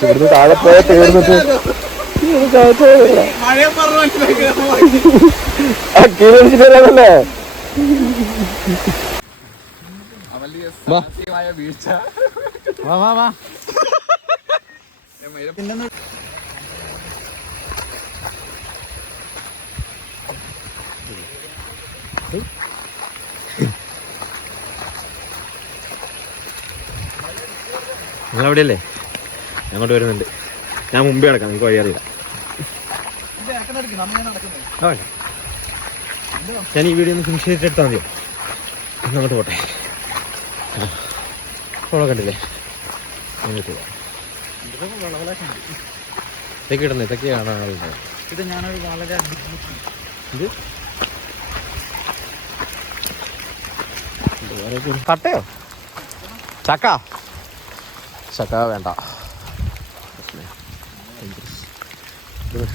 ഇവിടുന്ന് താഴെ പോയാൽ തീർന്നിട്ട് കീഴടിച്ചിട്ടല്ലേ വീഴ്ച വാ. വാ വാ പിന്നെ ഞാൻ അങ്ങോട്ട് വരുന്നുണ്ട്. ഞാൻ മുമ്പേ നടക്കാം നിങ്ങൾക്ക് വഴി അറിയില്ല. ഞാൻ ഈ വീഡിയോ ഒന്ന് ഫിനിഷ് ചെയ്തിട്ട് എടുത്താൽ മതിയോ അങ്ങോട്ട് പോട്ടെ. ഫോളോ കണ്ടില്ലേ? അങ്ങോട്ട് പോവാം. ഇതൊക്കെ ഇടുന്നത് ഇതൊക്കെ കാണാനുള്ളത് ഇത് ഞാനൊരു വളരെ ഇത്? കട്ടയോ ചക്ക? ചക്ക വേണ്ട.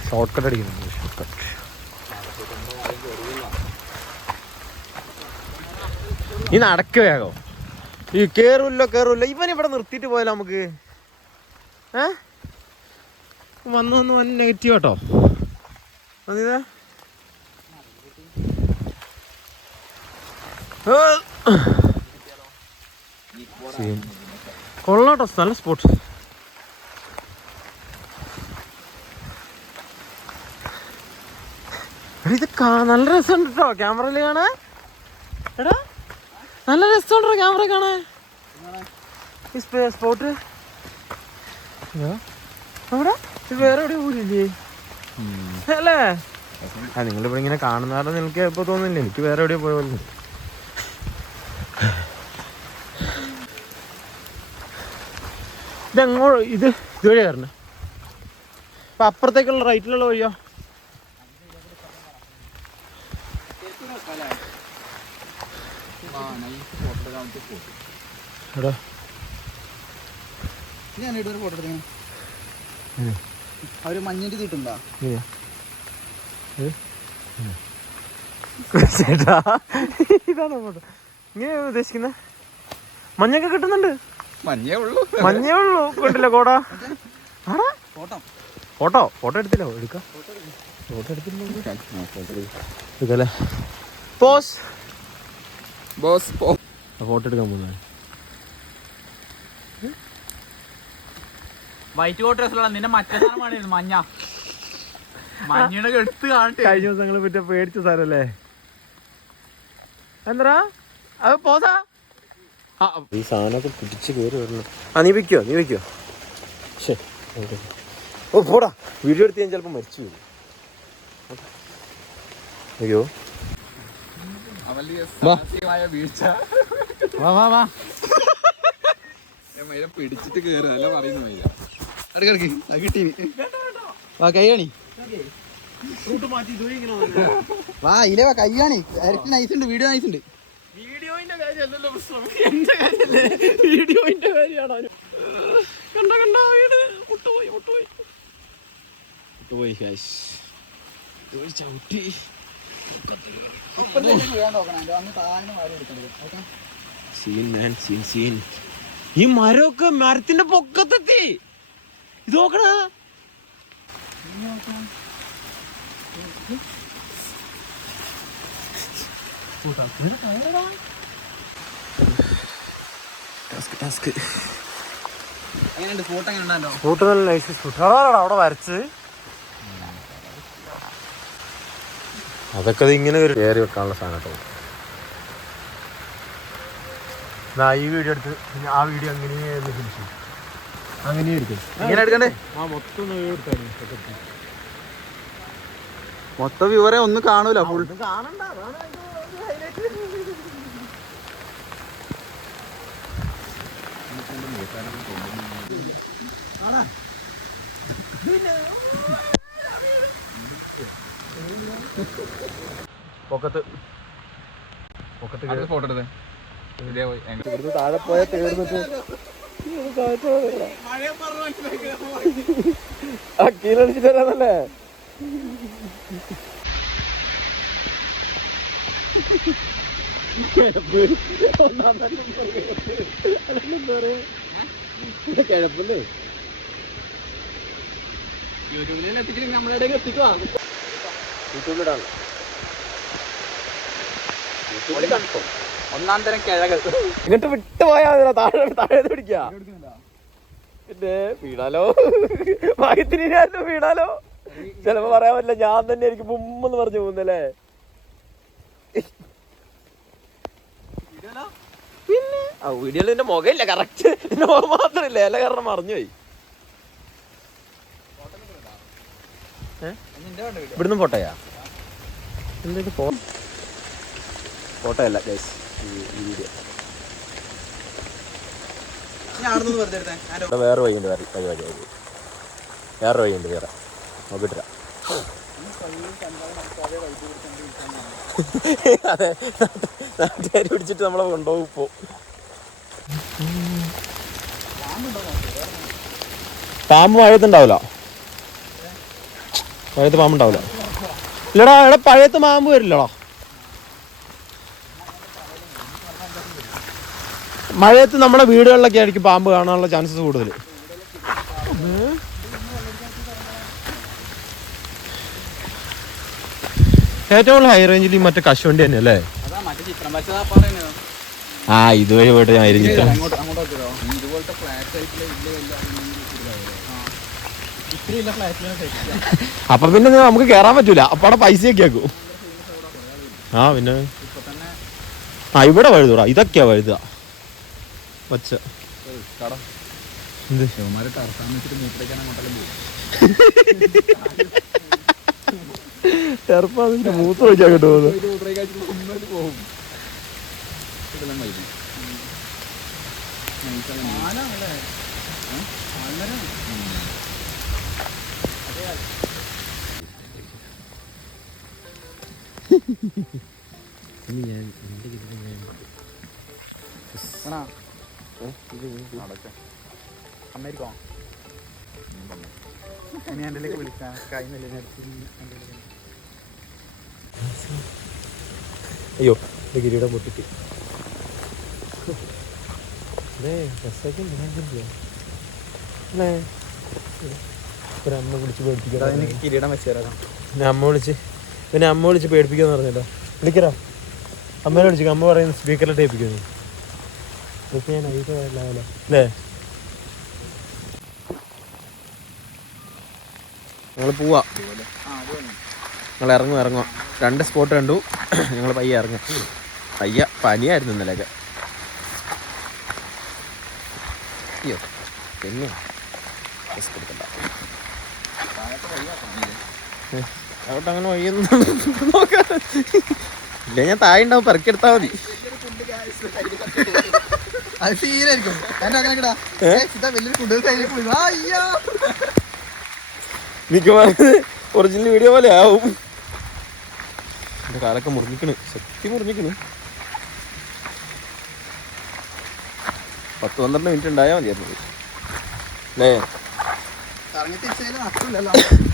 ഷോർട്ട് കട്ട് അടിക്കുന്നു ഷോർട്ട് കട്ട് ഈ നടക്ക് വേഗം. ഈ കേറൂല്ലോ കേറൂല്ലോ. ഇവൻ ഇവിടെ നിർത്തിയിട്ട് പോയാലോ നമുക്ക്? ഏ? വന്നു വന്ന് വൻ നെഗറ്റീവ് കേട്ടോ വന്നിതാ കൊള്ളാട്ടോ നല്ല സ്പോട്ട് ഇത് നല്ല രസമുണ്ട് കേട്ടോ ക്യാമറയിൽ കാണാൻ. എടാ നല്ല രസമുണ്ടോ ക്യാമറ കാണാൻ. ഈ സ്പോട്ട്. അവിടെ വേറെ എവിടെ പോലില്ലേ അല്ലേ? ആ നിങ്ങളിവിടെ ഇങ്ങനെ കാണുന്നതാണ് നിങ്ങൾക്ക് ഇപ്പൊ തോന്നുന്നില്ല. എനിക്ക് വേറെ എവിടെയോ പോയ പോലെ. ഇതെങ്ങോ ഇത് ഇതുവഴി കയറണേ അപ്പൊ അപ്പുറത്തേക്കുള്ള റൈറ്റിലുള്ള വഴിയോ? എടാ. ഞാൻ ഫോട്ടോ എടുത്തേ. അവർ മഞ്ഞിന്റെ തീട്ടുണ്ടോ ഇയ്യ. ഇത്? ചേട്ടാ ഇതാണോ ഫോട്ടോ ഇങ്ങനെ ഉദ്ദേശിക്കുന്നത് മഞ്ഞൊക്കെ കിട്ടുന്നുണ്ട്. മഞ്ഞേ ഉള്ളൂ. മഞ്ഞേ ഉള്ളൂ. കൊണ്ടില്ല കോടാ. ആടാ. ഫോട്ടോ. ഫോട്ടോ ഫോട്ടോ എടുത്തില്ല എടുക്കാം. ഫോട്ടോ എടുത്തില്ല. എടുക്കല്ലേ പോസ്. ബോസ് പോ. ഫോട്ടോ എടുക്കാൻ പോകുന്നത് വൈറ്റ് കോട്ട് ഡ്രസ്സിലുള്ള നിന്റെ മറ്റേ സാധനമാണ് മഞ്ഞ. മഞ്ഞയുടെ എടുത്ത് കാണട്ടെ. കഴിഞ്ഞ ദിവസം നിങ്ങൾ പറ്റ പേടിച്ച സാരല്ലേ എന്താ അത് പോസാ. ഈ സാധനമൊക്കെ പിടിച്ച് കയറി വരണം. ആ നീ വെക്കോ നീ വെക്കോ ശേ ഓ പോടാ. വീഡിയോ എടുത്ത് ഞാൻ ചിലപ്പോൾ മരിച്ചു അയ്യോ. വീഴ്ച. വാ വാ വാ. മയിലെ പിടിച്ചിട്ട് കേറുക പറയുന്നു മയില അത് കിട്ടി വാ കൈ കാണി വാ ഇല വാ കൈ കാണി ഡയറക്റ്റ് നൈസ് ഉണ്ട് വീഡിയോ നൈസ് ഉണ്ട്. വീഡിയോന്റെ കാര്യമല്ലല്ലോ പ്രശ്നം. എന്റെ കാര്യല്ലേ വീഡിയോന്റെ കാര്യമാണ് കണ്ട കണ്ട വീട്. മുട്ടുപോയി മുട്ടുപോയി. മുട്ടുപോയി ചവിട്ടി. സീൻ മാൻ സീൻ സീൻ ഈ മരമൊക്കെ മരത്തിന്റെ പൊക്കത്തെത്തി. ഇത് നോക്കണ അവിടെ ടാസ്ക് എങ്ങനെയുണ്ട് ഫോട്ടോ എങ്ങനെ ഉണ്ടല്ലോ സ്കൂട്ട് നല്ല നൈസ് സ്കൂട്ട് അതാണ് അവിടെ വരച്ച് അതൊക്കെ അത് ഇങ്ങനെ ഒരു കയറി വെക്കാനുള്ള സാധനം കേട്ടോ എന്നാ ഈ വീഡിയോ എടുത്ത് പിന്നെ ആ വീഡിയോ അങ്ങനെ ഫിനിഷ് ചെയ്യും. അങ്ങനെ എടുക്കും. ഇങ്ങനെ എടുക്കണ്ടേ? ആ മൊത്തം മൊത്തം വിവരം ഒന്നും കാണൂല ഫുൾ കാണണ്ട പൊക്കത്ത്. പൊക്കത്ത്. ഫോട്ടോ എടുത്തേ. ഇവിടുന്ന് താഴെ പോയാൽ തീർന്നിട്ട് മഴയെ പറഞ്ഞു മനസ്സിലാക്കി ആ കീഴടിച്ചിട്ട് വരാനല്ലേ കിഴപ്പല്ലേ? യൂട്യൂബിൽ എത്തിക്കണേ നമ്മളെ എത്തിക്കുവാ? യൂട്യൂബിലിടാണ്. യൂട്യൂബിൽ കൺഫേം ഒന്നാം തരം കിഴകൾ ഇങ്ങോട്ട് വിട്ടുപോയാ മതിയോ? താഴെ താഴെ പിടിക്കാ. പിന്നെ വീണാലോ? ഭാഗ്യത്തിന് വീണാലോ? ചിലപ്പോ പറയാൻ പറ്റില്ല ഞാൻ തന്നെ എനിക്ക് മുമ്പെന്ന് പറഞ്ഞു പോകുന്നല്ലേ? പിന്നെ? ആ വീഡിയോയിൽ നിന്റെ മുഖമില്ല കറക്റ്റ് എന്റെ മുഖം മാത്രമില്ല അല്ല കാരണം മറിഞ്ഞുപോയി. ഇവിടുന്ന് ഫോട്ടോയാ എന്തൊരു ഫോ ഫോട്ടോ അല്ല ഗൈസ് ഈ വീഡിയോ വേറെ വഴിയുണ്ട് വേറെ വഴി വഴി വഴി. വേറെ വഴിയുണ്ട് വേറെ. നോക്കിട്ടില്ല അതെ നാട്ടുകാർ പിടിച്ചിട്ട് നമ്മളെ കൊണ്ടുപോകും ഇപ്പോ. പാമ്പ് മഴയത്തുണ്ടാവില്ല മഴയത്ത് പാമ്പ് ഉണ്ടാവില്ല. ഇല്ലടാ ഇവിടെ പഴയത്ത് പാമ്പ് വരില്ലടാ. മഴയത്ത് നമ്മുടെ വീടുകളിലൊക്കെ ആയിരിക്കും പാമ്പ് കാണാനുള്ള ചാൻസസ് കൂടുതൽ ഏറ്റവും കൂടുതൽ ഹൈ റേഞ്ചിൽ മറ്റേ കശുവണ്ടി തന്നെ അല്ലേ? ആ ഇതുവഴി പോയിട്ട് ഞാൻ ഇതുപോലത്തെ ഫ്ലാറ്റ് വലിയ വലിയ അപ്പൊ പിന്നെ നമുക്ക് കേറാൻ പറ്റൂല. അപ്പൊ അവിടെ പൈസയൊക്കെ ആക്കും. ആ പിന്നെ? ഇപ്പൊ തന്നെ ആ ഇവിടെ വഴുതൂടാ. ഇതൊക്കെയാ വഴുതുക. പച്ച. കടം. എന്ത്? ശിവമാരെ ടർത്താൻ വെച്ചിട്ട് മൂത്രയ്ക്കാൻ അങ്ങോട്ടെല്ലാം പോകും. മൂത്ത് കിട്ടുമോ ഞാൻ അമേരിക്ക ഇനി എന്റെ വിളിക്കാം കഴിഞ്ഞില്ല അയ്യോ ഇത് കിരീടം ഒരു അമ്മ വിളിച്ച് പേടിപ്പിക്കാം കിരീടം വെച്ച് തരാം പിന്നെ അമ്മ വിളിച്ച് പിന്നെ അമ്മ വിളിച്ച് പേടിപ്പിക്കാന്ന് പറഞ്ഞല്ലോ. വിളിക്കരാ അമ്മേനെ വിളിച്ചു അമ്മ പറയുന്ന സ്പീക്കറിൽ ടേപ്പിക്കുന്നു ഇതൊക്കെ ഞാൻ അല്ലേ? ഞങ്ങൾ പോവാ. ഞങ്ങൾ ഇറങ്ങും ഇറങ്ങുക രണ്ട് സ്പോട്ട് കണ്ടു. ഞങ്ങൾ പയ്യ ഇറങ്ങും പയ്യ പനിയായിരുന്നു ഇന്നലെയൊക്കെ. അയ്യോ പിന്നെ കൊടുക്കണ്ട അവിടെ അങ്ങനെ വഴിയൊന്നും നോക്കാം ഇല്ല ഞാൻ താഴെ ഉണ്ടാവും പെറക്കെടുത്താൽ മതി. അത് സീനായിരിക്കും മിക്കവാറും ഒറിജിനൽ വീഡിയോ പോലെ ആവും. എന്റെ കാലൊക്കെ മുറിഞ്ഞിക്കണ് ശക്തി മുറിഞ്ഞിക്കണ്. പത്ത് പന്ത്രണ്ട് മിനിറ്റ് ഉണ്ടായാൽ മതിയായിരുന്നു. അല്ലേ?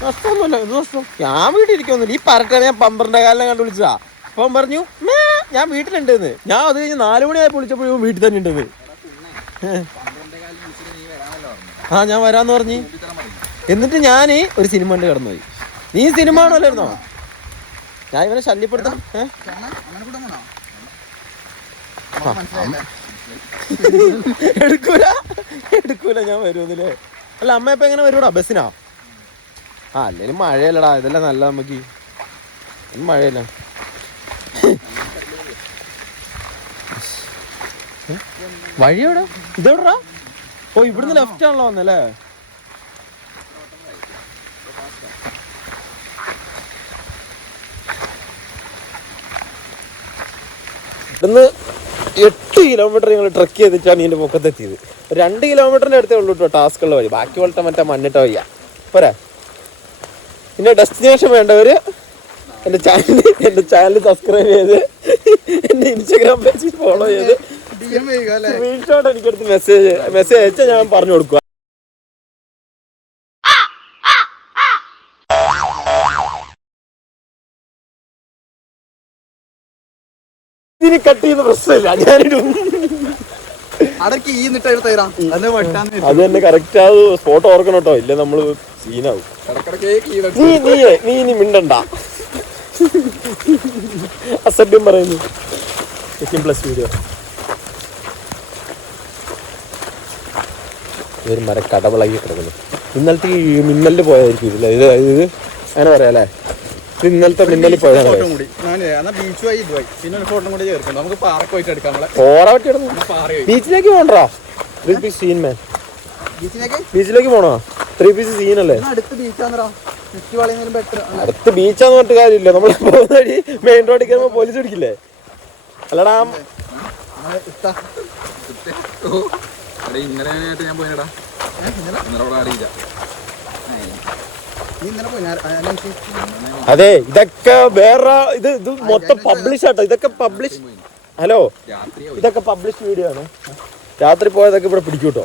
നഷ്ടമൊന്നുമില്ല ഇത് നഷ്ടം ഞാൻ വീട്ടിൽ ഇരിക്കൊന്നുമില്ല ഈ പറട്ടെ ഞാൻ പമ്പറിന്റെ കാലിനെ കണ്ടു വിളിച്ചതാ. അപ്പം പറഞ്ഞു "മേ, ഞാൻ വീട്ടിലുണ്ടെന്ന്. ഞാൻ അത് കഴിഞ്ഞ് നാലു മണിയായി വിളിച്ചപ്പോഴും വീട്ടിൽ തന്നെ ഉണ്ടെന്ന്. കാലം ആ ഞാൻ വരാന്ന് പറഞ്ഞു. എന്നിട്ട് ഞാൻ ഒരു സിനിമ കണ്ട് കടന്നുപോയി. നീ സിനിമ ആണല്ലോ ഞാൻ ഇവനെ ശല്യപ്പെടുത്താം എടുക്കൂല. എടുക്കൂല ഞാൻ വരുമെന്നില്ലേ അല്ല അമ്മ ഇപ്പൊ എങ്ങനെ വരൂടാ ബസ്സിനാ? ആ അല്ലേലും മഴയല്ലടാ. ഇതെല്ലാം നല്ല നമുക്ക് മഴയല്ല? വഴി എവിടെ? ഇതെവിടാ ഓ ഇവിടുന്ന് ലെഫ്റ്റ് ആണല്ലോ വന്നല്ലേ? ഇവിടുന്ന് എട്ട് കിലോമീറ്റർ ഞങ്ങൾ ട്രക്ക് ചെയ്തിട്ടാണ് ഇതിന്റെ മുഖത്തെത്തിയത് രണ്ട് കിലോമീറ്ററിന്റെ അടുത്തേ ഉള്ളൂ കേട്ടോ ടാസ്കുള്ള വഴി. ബാക്കി പോലത്തെ മറ്റേ മണ്ണിട്ട വയ്യ പോരാ? പിന്നെ ഡെസ്റ്റിനേഷൻ വേണ്ടവർ എന്റെ ചാനൽ എന്റെ ചാനൽ സബ്സ്ക്രൈബ് ചെയ്ത് എന്റെ ഇൻസ്റ്റഗ്രാം പേജിൽ ഫോളോ ചെയ്ത് സ്ക്രീൻഷോട്ട് എനിക്കെടുത്ത് മെസ്സേജ് മെസ്സേജ് അയച്ചാൽ ഞാൻ പറഞ്ഞു കൊടുക്കുക. ഇതിന് കട്ട് ചെയ്യുന്ന പ്രശ്നമില്ല. ഞാനിടും. അടക്ക് ഈ നിട്ട് എടുത്ത് തരാം. അല്ലെ വെട്ടാന്ന് അത് തന്നെ കറക്റ്റ് ആ സ്പോട്ട് ഓർക്കണം കേട്ടോ. ഇല്ല നമ്മൾ സീനാവും നീ നീ നീ ഇനി മിണ്ടണ്ട. അസഭ്യം പറയുന്നു. പ്ലസ് വീഡിയോ ഒരു മര കടവിളകി കിടക്കുന്നു. ഇന്നലത്തെ ഈ മിന്നലിൽ പോയതായിരിക്കും ഇതിൽ ഇത് ഇത്. അങ്ങനെ പറയാം അല്ലേ? ഇന്നലത്തെ മിന്നലിൽ പോയതാണ് ഫോട്ടോ കൂടി. ഞാനേ എന്നാ ബീച്ച് വഴി ഇതുവഴി പിന്നെ ഒരു ഫോട്ടോ കൂടി ചേർക്കണം നമുക്ക് പാർക്ക് പോയിട്ട് എടുക്കാം നമ്മളെ. പോറ പറ്റി കിടന്നു നമ്മളെ ബീച്ചിലേക്ക് പോകണ്ടോ? ത്രീ പീസ് സീൻ മാൻ ബീച്ചിലേക്ക് ബീച്ചിലേക്ക് പോണോ? ത്രീ പീസ് സീൻ അല്ലേ? അടുത്ത് ബീച്ചാന്ന് പറഞ്ഞിട്ട് കാര്യമില്ല. നമ്മൾ പോകുന്ന വഴി മെയിൻ റോഡിൽ കയറുമ്പോൾ പോലീസ് പിടിക്കില്ലേ? അല്ലടാ. ഇന്നലെ ഞാൻ പോയിട്ടാ ഇന്നലെ അവിടെ അറിയില്ല അതെ ഇതൊക്കെ വേറെ ഇത് ഇത് മൊത്തം പബ്ലിഷ് ആട്ടോ. ഇതൊക്കെ പബ്ലിഷ് ഹലോ ഇതൊക്കെ പബ്ലിഷ് വീഡിയോ ആണ്. രാത്രി പോയതൊക്കെ ഇവിടെ പിടിക്കൂട്ടോ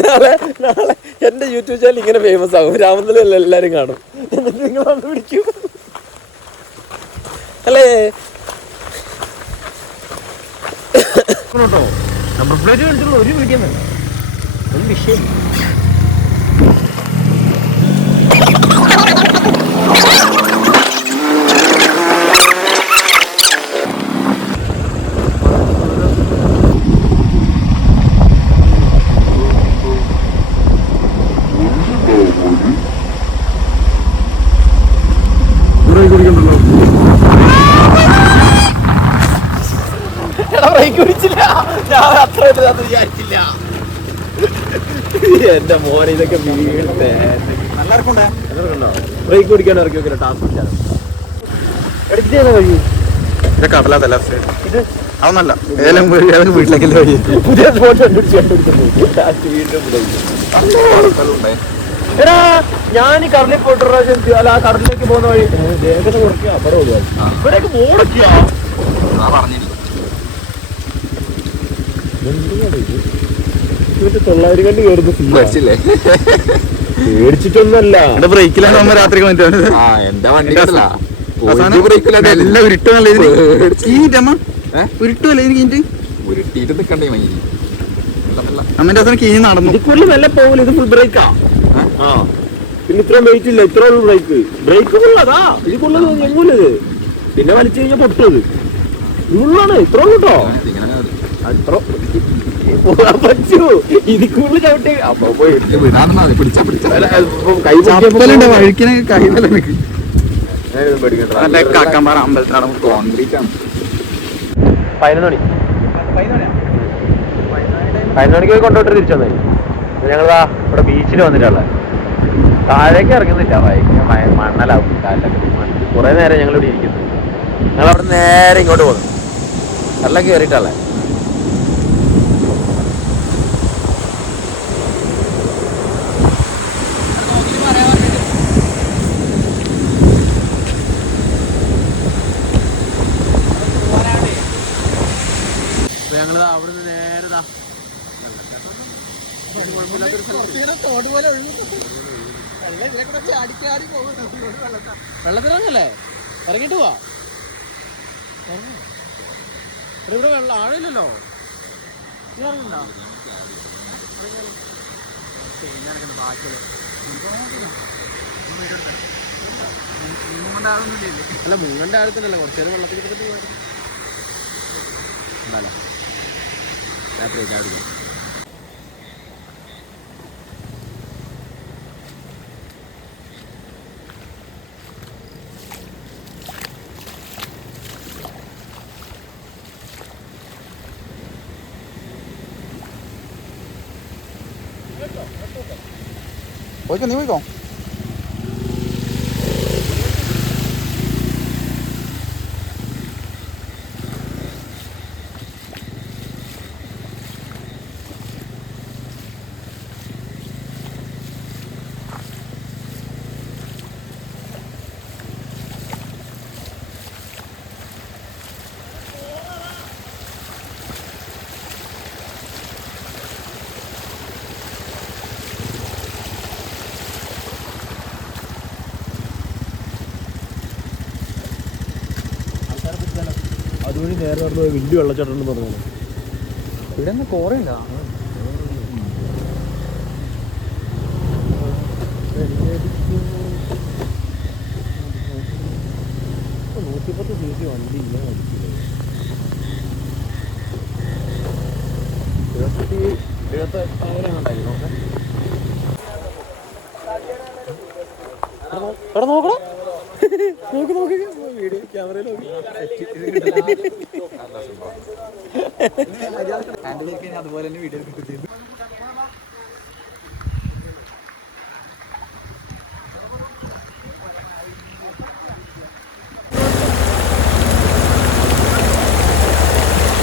നാളെ നാളെ എന്റെ യൂട്യൂബ് ചാനൽ ഇങ്ങനെ ഫേമസ് ആകും. രാമന്തല എല്ലാരും കാണും. നിങ്ങൾ വന്ന് പിടിക്കൂ. അല്ലേ? നമ്പർ പ്ലേറ്റ് ഒരു വേണം ഒരു വിഷയം എടാ ബ്രേക്ക് പിടിച്ചില്ല ഞാൻ ഇതാന്ന് വിചാരിച്ചില്ല. എന്റെ മോനെ ഇതൊക്കെ വീഴ്ത്തേ ബ്രേക്ക് പിടിക്കാൻ ഇറക്കി വെക്കില്ല ടാസ്ക് ഇല്ല. എടുത്തിട്ട് കഴിയും ഇത് കടലാത്തല്ല അതൊന്നല്ല വീട്ടിലേക്കല്ലേ വഴി പുതിയ എടാ ഞാൻ ഈ കടലിൽ പോയിട്ട് പ്രാവശ്യം അല്ല ആ കടലിലേക്ക് പോകുന്ന വഴി. കുറയ്ക്കുക അപ്പുറം ഒഴിവാക്കി ഇവിടേക്ക് മോടക്കിയാ ആ പറഞ്ഞു മറ്റേ തൊള്ളായിരം കണ്ട് പേടിച്ചിട്ടൊന്നല്ല എന്റെ ബ്രേക്കിലാണ് നമ്മ രാത്രി എന്റെ വണ്ടി എല്ലാം? ഉരുട്ടുമല്ലേ ഇതിന്? കീഞ്ഞിട്ട്? ഉരുട്ടിയിട്ട് നിക്കണ്ടേ മൈ? അമ്മന്റെ അവസാനം കീഞ്ഞ് നടന്നു. ഇതിക്കുള്ളിൽ നല്ല പോകില്ല ഇത് ഫുൾ ബ്രേക്കാ ആ? പിന്നെ ഇത്ര വെയിറ്റ് ഇല്ല. ഇത്ര ഉള്ളു ബ്രേക്ക് ബ്രേക്ക് ഫുള്ളതാ ഇതിക്കുള്ളത് എങ്ങൂലത് പിന്നെ വലിച്ചു കഴിഞ്ഞാൽ പൊട്ടത് ഫുള്ളാണ് ഇത്ര കേട്ടോ അത്ര. പോകാൻ പറ്റൂ ചവിട്ടി. അപ്പൊ പോയി. കാക്കാമ്പാറ കോൺക്രീറ്റ് ആണ്. പതിനൊന്ന് മണി. പതിനൊന്ന് മണിക്ക് പോയി കൊണ്ടോട്ട് തിരിച്ചു വന്നേ ഞങ്ങളാ ഇവിടെ ബീച്ചിൽ വന്നിട്ടുള്ള. താഴേക്ക് ഇറങ്ങുന്നില്ല. മയ- മണ്ണലാവും. കാലിലൊക്കെ മണ്ണ്. കുറെ നേരം ഞങ്ങൾ ഇവിടെ ഇരിക്കുന്നു. ഞങ്ങൾ അവിടെ നേരെ ഇങ്ങോട്ട് പോകുന്നു. നല്ല കയറിയിട്ടല്ലേ വെള്ളത്തിറങ്ങല്ലേ ഇറങ്ങിട്ട് പോവാ ഇവിടെ വെള്ളം ആഴമില്ലല്ലോ അല്ല മുങ്ങണ്ട ആഴത്തിനല്ല കുറച്ചു നേരം വെള്ളത്തിൽ കിടന്നിട്ട് ഉണ്ടല്ലോ രാത്രി ചാടിക്കാം 我跟你会讲。നേരെ നടന്നു പോയി വലിയ വെള്ളച്ചാട്ടം ഉണ്ടെന്ന് പറഞ്ഞു ഇവിടെ ഒന്നും കോറയില്ല നൂറ്റിപ്പത്ത് സി സി വണ്ടി ഇല്ല എഴുപത്തി എഴുപത്തി എടാ നോക്കടാ നോക്ക് നോക്ക്. വീഡിയോ ക്യാമറയിൽ അതുപോലെ തന്നെ വീഡിയോ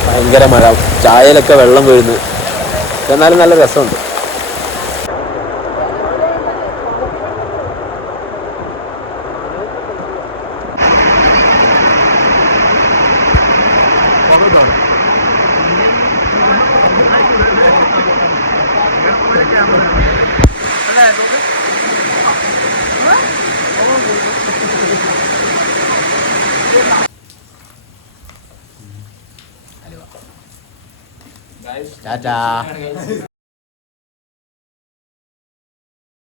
ഭയങ്കര മഴ. ചായയിലൊക്കെ വെള്ളം വീഴുന്നു. എന്നാലും നല്ല രസമുണ്ട്. Dadah.